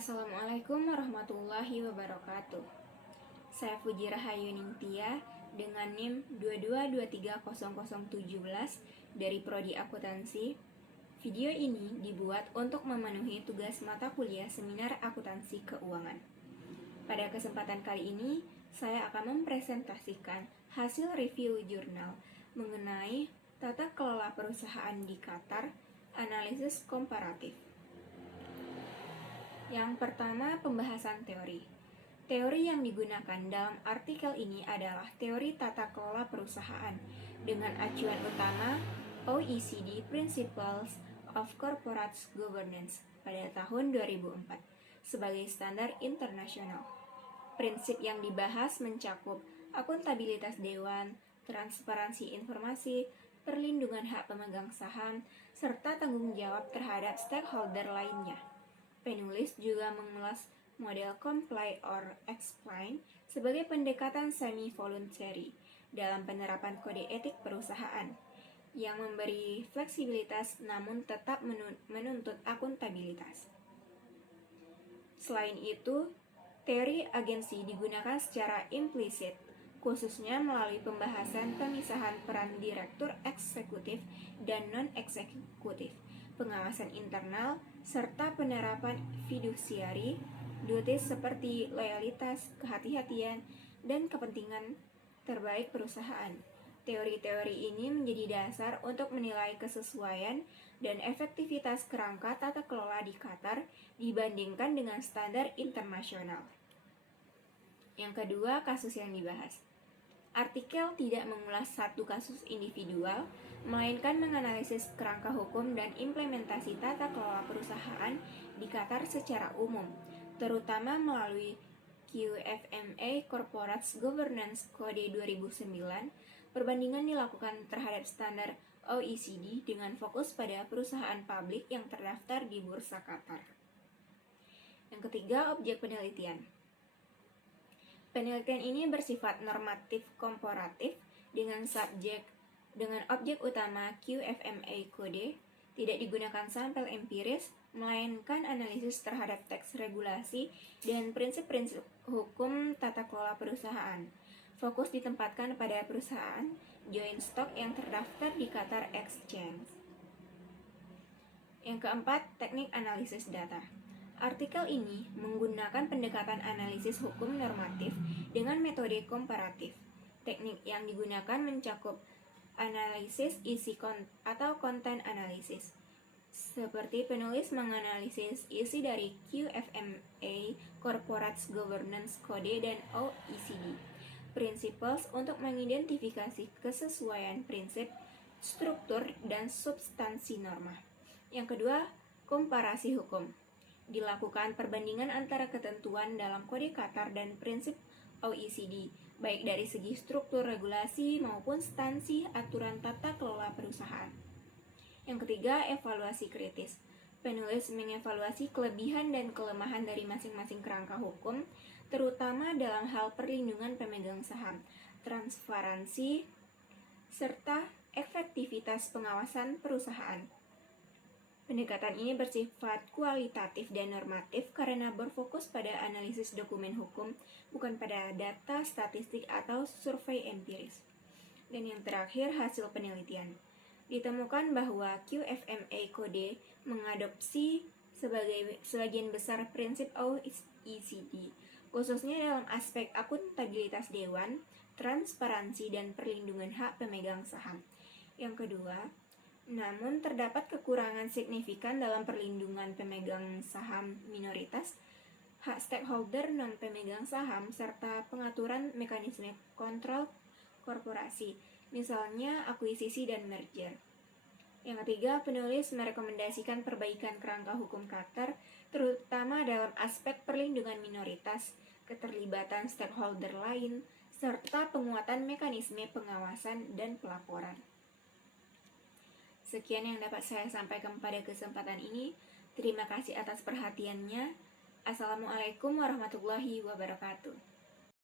Assalamualaikum warahmatullahi wabarakatuh. Saya Fuji Rahayu Ningtia dengan NIM 22230017 dari Prodi Akuntansi. Video ini dibuat untuk memenuhi tugas mata kuliah Seminar Akuntansi Keuangan. Pada kesempatan kali ini, saya akan mempresentasikan hasil review jurnal mengenai tata kelola perusahaan di Qatar, analisis komparatif. Yang pertama, pembahasan teori. Teori yang digunakan dalam artikel ini adalah teori tata kelola perusahaan dengan acuan utama OECD Principles of Corporate Governance pada tahun 2004 sebagai standar internasional. Prinsip yang dibahas mencakup akuntabilitas dewan, transparansi informasi, perlindungan hak pemegang saham, serta tanggung jawab terhadap stakeholder lainnya. Penulis juga mengulas model comply or explain sebagai pendekatan semi-voluntary dalam penerapan kode etik perusahaan yang memberi fleksibilitas namun tetap menuntut akuntabilitas. Selain itu, teori agensi digunakan secara implisit, khususnya melalui pembahasan pemisahan peran direktur eksekutif dan non-eksekutif, pengawasan internal, serta penerapan fiduciary duties seperti loyalitas, kehati-hatian, dan kepentingan terbaik perusahaan. Teori-teori ini menjadi dasar untuk menilai kesesuaian dan efektivitas kerangka tata kelola di Qatar dibandingkan dengan standar internasional. Yang kedua, kasus yang dibahas. Artikel tidak mengulas satu kasus individual, melainkan menganalisis kerangka hukum dan implementasi tata kelola perusahaan di Qatar secara umum, terutama melalui QFMA Corporate Governance Code 2009. Perbandingan dilakukan terhadap standar OECD dengan fokus pada perusahaan publik yang terdaftar di Bursa Qatar. Yang ketiga, objek penelitian. Penelitian ini bersifat normatif komparatif dengan objek utama QFMA Code, tidak digunakan sampel empiris, melainkan analisis terhadap teks regulasi dan prinsip-prinsip hukum tata kelola perusahaan. Fokus ditempatkan pada perusahaan joint stock yang terdaftar di Qatar Exchange. Yang keempat, teknik analisis data. Artikel ini menggunakan pendekatan analisis hukum normatif dengan metode komparatif. Teknik yang digunakan mencakup analisis isi atau konten analisis. Seperti penulis menganalisis isi dari QFMA Corporate Governance Code dan OECD Principles untuk mengidentifikasi kesesuaian prinsip, struktur, dan substansi norma. Yang kedua, komparasi hukum. Dilakukan perbandingan antara ketentuan dalam Kode Qatar dan prinsip OECD, baik dari segi struktur regulasi maupun substansi aturan tata kelola perusahaan. Yang ketiga, evaluasi kritis. Penulis mengevaluasi kelebihan dan kelemahan dari masing-masing kerangka hukum, terutama dalam hal perlindungan pemegang saham, transparansi, serta efektivitas pengawasan perusahaan. Pendekatan ini bersifat kualitatif dan normatif karena berfokus pada analisis dokumen hukum, bukan pada data statistik atau survei empiris. Dan yang terakhir, hasil penelitian. Ditemukan bahwa QFMA Code mengadopsi sebagian besar prinsip OECD, khususnya dalam aspek akuntabilitas dewan, transparansi, dan perlindungan hak pemegang saham. Yang kedua, namun terdapat kekurangan signifikan dalam perlindungan pemegang saham minoritas, hak stakeholder non-pemegang saham, serta pengaturan mekanisme kontrol korporasi, misalnya akuisisi dan merger. Yang ketiga, penulis merekomendasikan perbaikan kerangka hukum Qatar, terutama dalam aspek perlindungan minoritas, keterlibatan stakeholder lain, serta penguatan mekanisme pengawasan dan pelaporan. Sekian yang dapat saya sampaikan pada kesempatan ini. Terima kasih atas perhatiannya. Assalamualaikum warahmatullahi wabarakatuh.